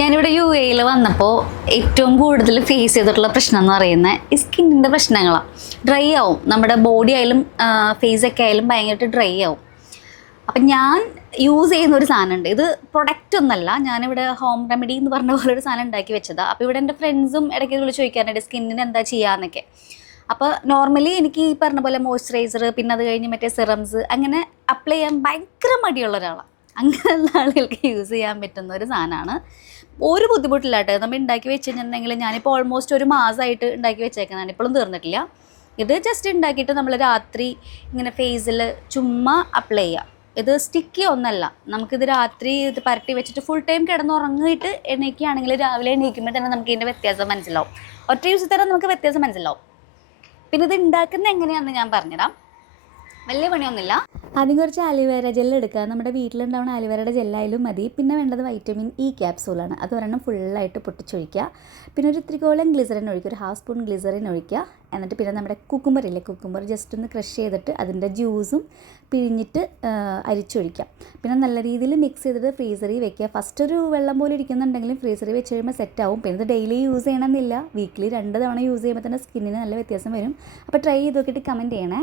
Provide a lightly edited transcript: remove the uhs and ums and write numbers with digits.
ഞാനിവിടെ UAE വന്നപ്പോൾ ഏറ്റവും കൂടുതൽ ഫേസ് ചെയ്തിട്ടുള്ള പ്രശ്നം എന്ന് പറയുന്നത് ഈ സ്കിന്നിൻ്റെ പ്രശ്നങ്ങളാണ്. ഡ്രൈ ആവും, നമ്മുടെ ബോഡി ആയാലും ഫേസൊക്കെ ആയാലും ഭയങ്കരമായിട്ട് ഡ്രൈ ആവും. അപ്പം ഞാൻ യൂസ് ചെയ്യുന്ന ഒരു സാധനമുണ്ട്. ഇത് പ്രൊഡക്റ്റ് ഒന്നല്ല, ഞാനിവിടെ ഹോം റെമഡി എന്ന് പറഞ്ഞ പോലെ ഒരു സാധനം ഉണ്ടാക്കി വെച്ചതാണ്. അപ്പോൾ ഇവിടെ എൻ്റെ ഫ്രണ്ട്സും ഇടയ്ക്ക് വിളിച്ച് ചോദിക്കാറുണ്ട് സ്കിന്നിന് എന്താ ചെയ്യാന്നൊക്കെ. അപ്പോൾ നോർമലി എനിക്ക് ഈ പറഞ്ഞ പോലെ മോയ്സ്ചറൈസർ, പിന്നെ അത് കഴിഞ്ഞ് മറ്റേ സിറംസ് അങ്ങനെ അപ്ലൈ ചെയ്യാൻ ഭയങ്കര മടിയുള്ള ഒരാളാണ്. അങ്ങനെയുള്ള ആളുകൾക്ക് യൂസ് ചെയ്യാൻ പറ്റുന്ന ഒരു സാധനമാണ്. ഒരു ബുദ്ധിമുട്ടില്ല കേട്ടോ. നമ്മൾ ഉണ്ടാക്കി വെച്ച് കഴിഞ്ഞിട്ടുണ്ടെങ്കിൽ ഞാനിപ്പോൾ ഓൾമോസ്റ്റ് ഒരു മാസമായിട്ട് ഉണ്ടാക്കി വെച്ചേക്കുന്നതാണ്, ഇപ്പോഴും തീർന്നിട്ടില്ല. ഇത് ജസ്റ്റ് ഉണ്ടാക്കിയിട്ട് നമ്മൾ രാത്രി ഇങ്ങനെ ഫേസിൽ ചുമ്മാ അപ്ലൈ ചെയ്യുക. ഇത് സ്റ്റിക്കി ഒന്നല്ല, നമുക്കിത് രാത്രി ഇത് പരട്ടി വെച്ചിട്ട് ഫുൾ ടൈം കിടന്നുറങ്ങിയിട്ട് എണീക്കുകയാണെങ്കിൽ രാവിലെ എണീക്കുമ്പോൾ തന്നെ നമുക്ക് ഇതിൻ്റെ വ്യത്യാസം മനസ്സിലാവും. ഒറ്റ യൂസിൽ തന്നെ നമുക്ക് വ്യത്യാസം മനസ്സിലാവും. പിന്നെ ഇത് ഉണ്ടാക്കുന്നത് എങ്ങനെയാണെന്ന് ഞാൻ പറഞ്ഞുതരാം. വലിയ പണിയൊന്നുമില്ല. ആദ്യം കുറച്ച് ആലിവേര ജെല്ല് എടുക്കുക. നമ്മുടെ വീട്ടിലുണ്ടാവുന്ന ആലിവേരയുടെ ജെല്ലായാലും മതി. പിന്നെ വേണ്ടത് വൈറ്റമിൻ ഇ ക്യാപ്സൂളാണ്. അത് ഒരെണ്ണം ഫുള്ളായിട്ട് പൊട്ടിച്ചൊഴിക്കുക. പിന്നെ ഒരു ഇത്തിരിക്കോളം ഗ്ലിസറിൻ ഒഴിക്കുക, ഒരു ½ സ്പൂൺ ഗ്ലിസറിൻ ഒഴിക്കുക. എന്നിട്ട് പിന്നെ നമ്മുടെ കുക്കുംബർ ഇല്ലേ, കുക്കുംബർ ജസ്റ്റ് ഒന്ന് ക്രഷ് ചെയ്തിട്ട് അതിൻ്റെ ജ്യൂസും പിഴിഞ്ഞിട്ട് അരിച്ചൊഴിക്കാം. പിന്നെ നല്ല രീതിയിൽ മിക്സ് ചെയ്തിട്ട് ഫ്രീസറിൽ വെക്കുക. ഫസ്റ്റ് ഒരു വെള്ളം പോലെ ഇരിക്കുന്നുണ്ടെങ്കിലും ഫ്രീസറിൽ വെച്ച് കഴിയുമ്പോൾ സെറ്റാവും. പിന്നെ ഇത് ഡെയിലി യൂസ് ചെയ്യണമെന്നില്ല, വീക്കിലി 2 തവണ യൂസ് ചെയ്യുമ്പോൾ തന്നെ സ്കിന്നിന് നല്ല വ്യത്യാസം വരും. അപ്പോൾ ട്രൈ ചെയ്ത് നോക്കിയിട്ട് കമൻറ്റ് ചെയ്യണേ.